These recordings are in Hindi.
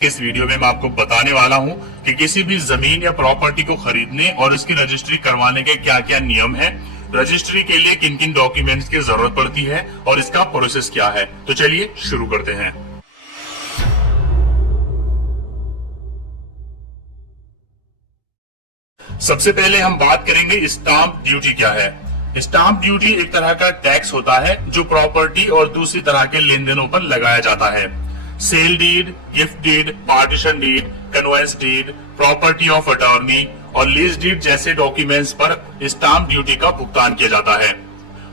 इस वीडियो में मैं आपको बताने वाला हूं कि किसी भी जमीन या प्रॉपर्टी को खरीदने और इसकी रजिस्ट्री करवाने के क्या क्या नियम है, रजिस्ट्री के लिए किन किन डॉक्यूमेंट्स की जरूरत पड़ती है और इसका प्रोसेस क्या है। तो चलिए शुरू करते हैं। सबसे पहले हम बात करेंगे स्टाम्प ड्यूटी क्या है। स्टाम्प ड्यूटी एक तरह का टैक्स होता है जो प्रॉपर्टी और दूसरी तरह के लेन देनों पर लगाया जाता है। Sale deed, gift deed, partition deed, conveyance deed, property of attorney और लीज डीड जैसे डॉक्यूमेंट्स पर स्टाम्प ड्यूटी का भुगतान किया जाता है।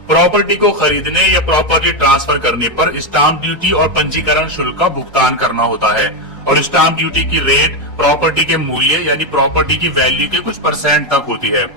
प्रॉपर्टी को खरीदने या प्रॉपर्टी ट्रांसफर करने पर स्टाम्प ड्यूटी और पंजीकरण शुल्क का भुगतान करना होता है और स्टाम्प ड्यूटी की रेट प्रॉपर्टी के मूल्य यानी प्रॉपर्टी की वैल्यू के कुछ परसेंट तक होती है।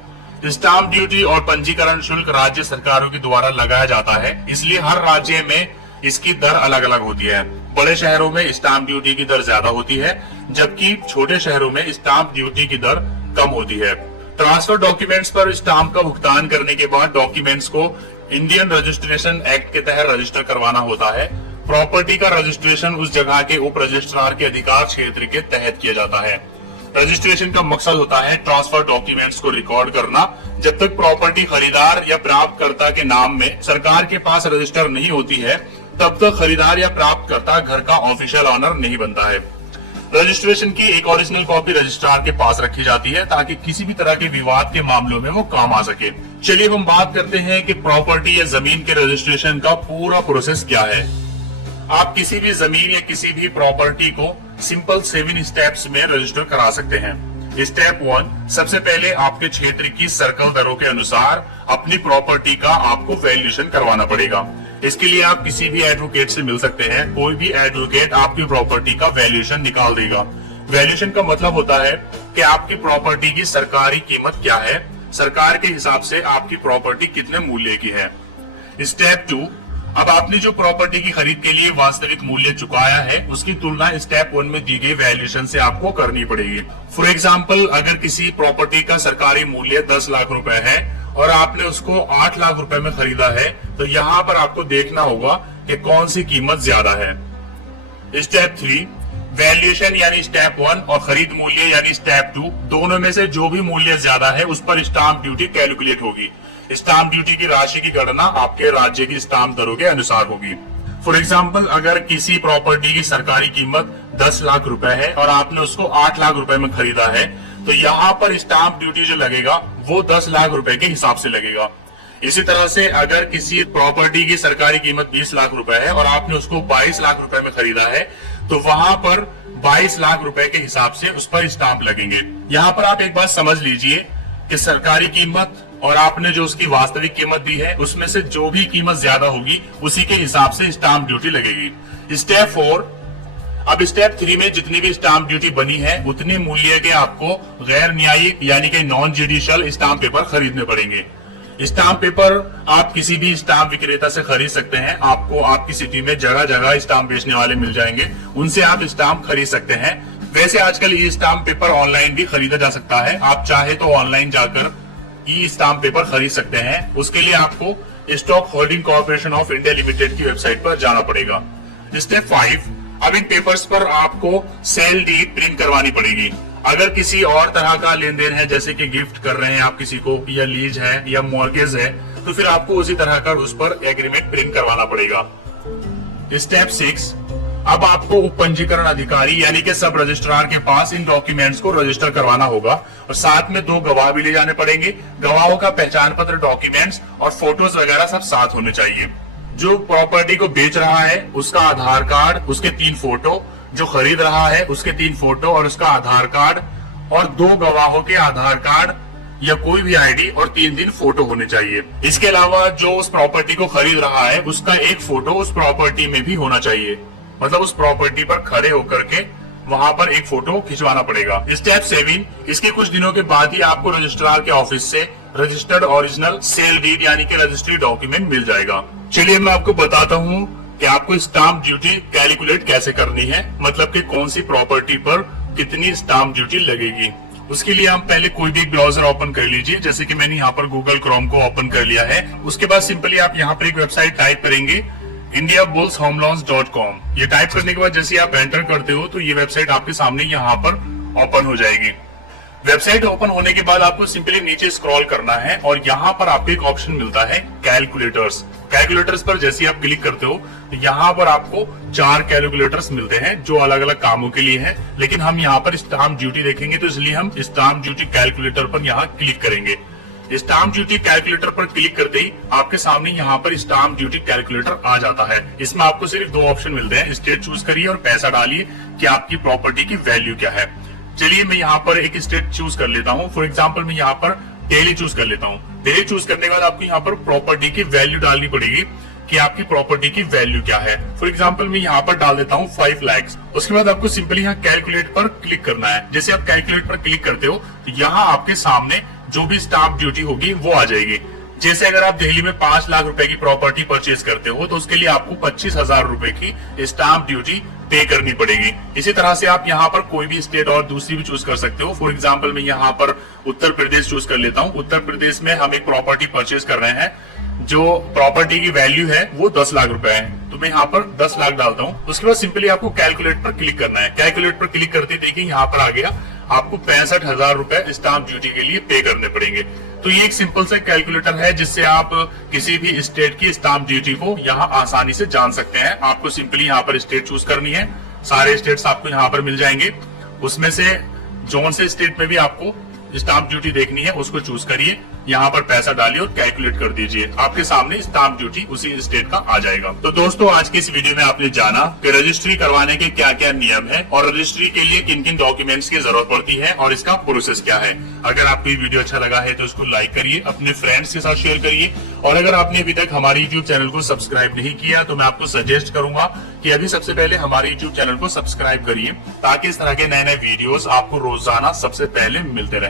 स्टाम्प ड्यूटी और पंजीकरण शुल्क राज्य सरकारों के द्वारा लगाया जाता है, इसलिए हर राज्य में इसकी दर अलग अलग होती है। बड़े शहरों में स्टाम्प ड्यूटी की दर ज्यादा होती है, जबकि छोटे शहरों में स्टाम्प ड्यूटी की दर कम होती है। ट्रांसफर डॉक्यूमेंट्स पर स्टाम्प का भुगतान करने के बाद डॉक्यूमेंट्स को इंडियन रजिस्ट्रेशन एक्ट के तहत रजिस्टर करवाना होता है। प्रॉपर्टी का रजिस्ट्रेशन उस जगह के उप रजिस्ट्रार के अधिकार क्षेत्र के तहत किया जाता है। रजिस्ट्रेशन का मकसद होता है ट्रांसफर डॉक्यूमेंट्स को रिकॉर्ड करना। जब तक प्रॉपर्टी खरीदार या प्राप्तकर्ता के नाम में सरकार के पास रजिस्टर नहीं होती है, तब तक खरीदार या प्राप्तकर्ता घर का ऑफिशियल ऑनर नहीं बनता है। रजिस्ट्रेशन की एक ओरिजिनल कॉपी रजिस्ट्रार के पास रखी जाती है ताकि किसी भी तरह के विवाद के मामलों में वो काम आ सके। चलिए हम बात करते हैं कि प्रॉपर्टी या जमीन के रजिस्ट्रेशन का पूरा प्रोसेस क्या है। आप किसी भी जमीन या किसी भी प्रॉपर्टी को सिंपल 7 स्टेप्स में रजिस्टर करा सकते हैं। स्टेप 1, सबसे पहले आपके क्षेत्र की सर्कल दरों के अनुसार अपनी प्रॉपर्टी का आपको वैल्यूएशन करवाना पड़ेगा। इसके लिए आप किसी भी एडवोकेट से मिल सकते हैं। कोई भी एडवोकेट आपकी प्रॉपर्टी का वैल्यूएशन निकाल देगा। वैल्यूएशन का मतलब होता है कि आपकी प्रॉपर्टी की सरकारी कीमत क्या है, सरकार के हिसाब से आपकी प्रॉपर्टी कितने मूल्य की है। स्टेप 2, अब आपने जो प्रॉपर्टी की खरीद के लिए वास्तविक मूल्य चुकाया है उसकी तुलना स्टेप 1 में दी गई वैल्यूएशन से आपको करनी पड़ेगी। फॉर एग्जाम्पल, अगर किसी प्रॉपर्टी का सरकारी मूल्य 10 लाख रुपए है और आपने उसको 8 लाख रुपए में खरीदा है, तो यहाँ पर आपको देखना होगा कि कौन सी कीमत ज्यादा है। स्टेप 3, वैल्यूएशन यानी स्टेप 1 और खरीद मूल्य यानी स्टेप 2, दोनों में से जो भी मूल्य ज्यादा है उस पर स्टाम्प ड्यूटी कैलकुलेट होगी। स्टाम्प ड्यूटी की राशि की गणना आपके राज्य की स्टाम्प दरों के अनुसार होगी। फॉर एग्जाम्पल, अगर किसी प्रॉपर्टी की सरकारी कीमत 10 लाख रुपए है और आपने उसको 8 लाख रुपए में खरीदा है, तो यहाँ पर स्टाम्प ड्यूटी जो लगेगा वो 10 लाख रुपए के हिसाब से लगेगा। इसी तरह से अगर किसी प्रॉपर्टी की सरकारी कीमत 20 लाख रुपए है और आपने उसको 22 लाख रुपए में खरीदा है, तो वहां पर 22 लाख रुपए के हिसाब से उस पर स्टाम्प लगेंगे। यहाँ पर आप एक बात समझ लीजिए कि सरकारी कीमत और आपने जो उसकी वास्तविक कीमत दी है उसमें से जो भी कीमत ज्यादा होगी उसी के हिसाब से स्टाम्प ड्यूटी लगेगी। स्टेप 4, अब स्टेप 3 में जितनी भी स्टाम्प ड्यूटी बनी है उतने मूल्य के आपको गैर न्यायिक यानी कि नॉन जुडिशियल स्टाम्प पेपर खरीदने पड़ेंगे। स्टाम्प पेपर आप किसी भी स्टाम्प विक्रेता से खरीद सकते हैं। आपको आपकी सिटी में जगह जगह स्टाम्प बेचने वाले मिल जाएंगे, उनसे आप स्टाम्प खरीद सकते हैं। वैसे आजकल ई स्टाम्प पेपर ऑनलाइन भी खरीदा जा सकता है। आप चाहे तो ऑनलाइन जाकर ई स्टाम्प पेपर खरीद सकते हैं। उसके लिए आपको stock holding corporation of India limited की वेबसाइट पर जाना पड़ेगा। स्टेप 5, अब इन पेपर्स पर आपको सेल डीड प्रिंट करवानी पड़ेगी। अगर किसी और तरह का लेन देन है, जैसे कि गिफ्ट कर रहे हैं आप किसी को, या लीज है या मॉर्गेज है, तो फिर आपको उसी तरह का उस पर एग्रीमेंट प्रिंट करवाना पड़ेगा। स्टेप 6, अब आपको उप पंजीकरण अधिकारी यानी कि सब रजिस्ट्रार के पास इन डॉक्यूमेंट्स को रजिस्टर करवाना होगा और साथ में 2 गवाह भी ले जाने पड़ेंगे। गवाहों का पहचान पत्र, डॉक्यूमेंट्स और फोटोज वगैरह सब साथ होने चाहिए। जो प्रॉपर्टी को बेच रहा है उसका आधार कार्ड, उसके 3 फोटो, जो खरीद रहा है उसके 3 फोटो और उसका आधार कार्ड, और 2 गवाहों के आधार कार्ड या कोई भी आईडी और 3 फोटो होने चाहिए। इसके अलावा जो उस प्रॉपर्टी को खरीद रहा है उसका एक फोटो उस प्रॉपर्टी में भी होना चाहिए, मतलब उस प्रॉपर्टी पर खड़े होकर के वहां पर एक फोटो खिंचवाना पड़ेगा। स्टेप 7, इसके कुछ दिनों के बाद ही आपको रजिस्ट्रार के ऑफिस से रजिस्टर्ड ओरिजिनल सेल डीड यानी कि रजिस्ट्री डॉक्यूमेंट मिल जाएगा। चलिए मैं आपको बताता हूँ कि आपको स्टाम्प ड्यूटी कैलकुलेट कैसे करनी है, मतलब कि कौन सी प्रॉपर्टी पर कितनी स्टाम्प ड्यूटी लगेगी। उसके लिए हम पहले कोई भी एक ब्राउजर ओपन कर लीजिए, जैसे कि मैंने यहाँ पर गूगल क्रोम को ओपन कर लिया है। उसके बाद सिंपली आप यहाँ पर एक वेबसाइट टाइप करेंगे indiabुllshomeloans.com। ये टाइप करने के बाद जैसे आप एंटर करते हो तो ये वेबसाइट आपके सामने यहाँ पर ओपन हो जाएगी। वेबसाइट ओपन होने के बाद आपको सिंपली नीचे स्क्रॉल करना है और यहाँ पर आपको एक ऑप्शन मिलता है कैलकुलेटर्स। कैलकुलेटर्स पर जैसे आप क्लिक करते हो तो यहाँ पर आपको 4 कैलकुलेटर्स मिलते हैं जो अलग अलग कामों के लिए है, लेकिन हम यहाँ पर स्टाम्प ड्यूटी देखेंगे तो इसलिए हम स्टाम्प ड्यूटी कैलकुलेटर पर यहाँ क्लिक करेंगे। स्टाम्प ड्यूटी कैलकुलेटर पर क्लिक करते ही आपके सामने यहाँ पर स्टाम्प ड्यूटी कैलकुलेटर आ जाता है। इसमें आपको सिर्फ 2 ऑप्शन मिलते हैं, स्टेट चूज करिए और पैसा डालिए कि आपकी प्रॉपर्टी की वैल्यू क्या है। चलिए मैं यहाँ पर एक स्टेट चूज कर लेता हूँ। फॉर एग्जाम्पल मैं यहाँ पर दिल्ली चूज कर लेता हूँ। दिल्ली चूज करने के बाद आपको यहाँ पर प्रॉपर्टी की वैल्यू डालनी पड़ेगी कि आपकी प्रॉपर्टी की वैल्यू क्या है। फॉर एग्जाम्पल मैं यहाँ पर डाल देता हूँ 5 लाख। उसके बाद आपको सिंपली यहाँ कैलकुलेट पर क्लिक करना है। जैसे आप कैलकुलेट पर क्लिक करते हो तो यहाँ आपके सामने जो भी स्टाम्प ड्यूटी होगी वो आ जाएगी। जैसे अगर आप दिल्ली में 5 लाख रुपए की प्रॉपर्टी परचेज करते हो तो उसके लिए आपको 25,000 रुपए की स्टाम्प ड्यूटी पे करनी पड़ेगी। इसी तरह से आप यहाँ पर कोई भी स्टेट और दूसरी भी चूज कर सकते हो। फॉर एग्जाम्पल मैं यहाँ पर उत्तर प्रदेश चूज कर लेता हूँ। उत्तर प्रदेश में हम एक प्रॉपर्टी परचेज कर रहे हैं, जो प्रॉपर्टी की वैल्यू है वो 10 लाख रुपए है, तो मैं यहाँ पर 10 लाख डालता हूँ। उसके बाद सिंपली आपको कैलकुलेट पर क्लिक करना है। कैलकुलेट पर क्लिक करते देखिए यहाँ पर आ गया, आपको 65,000 रुपए स्टाम्प ड्यूटी के लिए पे करने पड़ेंगे। तो ये एक सिंपल सा कैलकुलेटर है जिससे आप किसी भी स्टेट की स्टाम्प ड्यूटी को यहाँ आसानी से जान सकते हैं। आपको सिंपली यहाँ पर स्टेट चूज करनी है, सारे स्टेट्स आपको यहाँ पर मिल जाएंगे। उसमें से जोन से स्टेट में भी आपको स्टाम्प ड्यूटी देखनी है उसको चूज करिए, यहाँ पर पैसा डालिए और कैलकुलेट कर दीजिए। आपके सामने स्टाम्प ड्यूटी उसी स्टेट का आ जाएगा। तो दोस्तों आज के इस वीडियो में आपने जाना कि रजिस्ट्री करवाने के क्या क्या नियम है और रजिस्ट्री के लिए किन किन डॉक्यूमेंट्स की जरूरत पड़ती है और इसका प्रोसेस क्या है। अगर आपको ये वीडियो अच्छा लगा है तो इसको लाइक करिए, अपने फ्रेंड्स के साथ शेयर करिए और अगर आपने अभी तक हमारे यूट्यूब चैनल को सब्सक्राइब नहीं किया तो मैं आपको सजेस्ट करूंगा कि अभी सबसे पहले हमारे यूट्यूब चैनल को सब्सक्राइब करिए ताकि इस तरह के नए नए वीडियोस आपको रोजाना सबसे पहले मिलते रहे।